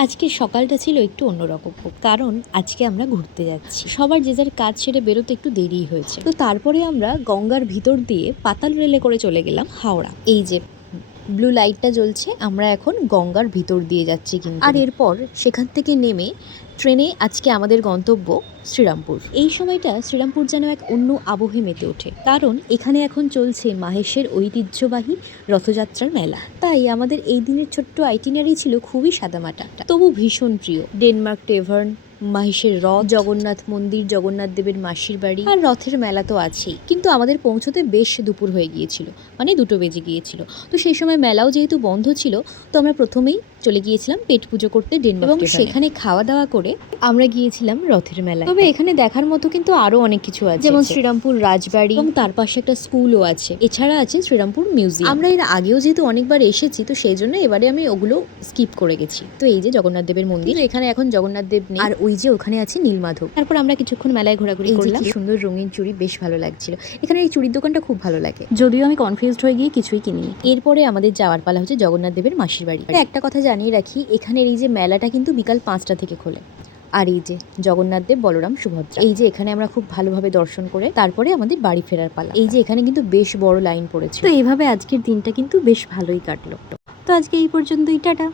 আজকের সকালটা ছিল একটু অন্যরকম, কারণ আজকে আমরা ঘুরতে যাচ্ছি। সবার যে যার কাজ সেরে বেরোতে একটু দেরি হয়েছে, তো তারপরে আমরা গঙ্গার ভিতর দিয়ে পাতাল রেলে করে চলে গেলাম হাওড়া। এই যে ব্লু লাইটটা জ্বলছে, আমরা এখন গঙ্গার ভিতর দিয়ে যাচ্ছি কিন্তু। আর এরপর সেখান থেকে নেমে ট্রেনে আজকে আমাদের গন্তব্য শ্রীরামপুর। এই সময়টা শ্রীরামপুর যেন এক অন্য আবহে মেতে ওঠে, কারণ এখানে এখন চলছে মাহেশের ঐতিহ্যবাহী রথযাত্রার মেলা। তাই আমাদের এই দিনের ছোট্ট আইটিনারি ছিল খুবই সাদামাটা, তবু ভীষণ প্রিয়। ডেনমার্ক টেভার্ন, মাহেশের রথ, জগন্নাথ মন্দির, জগন্নাথ দেবের মাসির বাড়ি, আর রথের মেলা তো আছেই। কিন্তু আমাদের পৌঁছতে বেশ দুপুর হয়ে গিয়েছিল, মানে 2টো বেজে গিয়েছিল। তো সেই সময় মেলাও যেহেতু বন্ধ ছিল, তো আমরা প্রথমেই চলে গিয়েছিলাম পেট পুজো করতে ডেনমার্ক, এবং সেখানে খাওয়া দাওয়া করে আমরা গিয়েছিলাম রথের মেলায়। তবে এখানে দেখার মতো কিন্তু আরো অনেক কিছু আছে, যেমন শ্রীরামপুর রাজবাড়ি, এবং তার পাশে একটা স্কুলও আছে। এছাড়া আছে শ্রীরামপুর মিউজিয়াম। আমরা এর আগেও যেহেতু অনেকবার এসেছি, তো সেই জন্য এবারে আমি ওগুলো স্কিপ করে গেছি। তো এই যে জগন্নাথ দেবের মন্দির, এখানে এখন জগন্নাথ দেব নেই, আর ওই যে ওখানে আছে নীলমাধব। তারপর আমরা কিছুক্ষণ মেলায় ঘোরাঘুরি করলাম। কি সুন্দর রঙিন চুড়ি, বেশ ভালো লাগছিল। এখানে এই চুড়ির দোকানটা খুব ভালো লাগে, যদিও আমি কনফিউজড হয়ে গিয়ে কিছুই কিনিনি। এরপরে আমাদের যাওয়ার পালা হচ্ছে জগন্নাথ দেবের মাসির বাড়ি। একটা কথা জানিয়ে রাখি, এখানের এই যে মেলাটা কিন্তু বিকাল 5টা থেকে খোলে। আর এই যে জগন্নাথ দেব, বলরাম, সুভদ্রা, এই যে এখানে আমরা খুব ভালোভাবে দর্শন করে তারপরে আমাদের বাড়ি ফেরার পালা। এই যে এখানে কিন্তু বেশ বড় লাইন পড়েছে। তো এইভাবে আজকের দিনটা কিন্তু বেশ ভালোই কাটলো। তো আজকে এই পর্যন্তই, টাটা।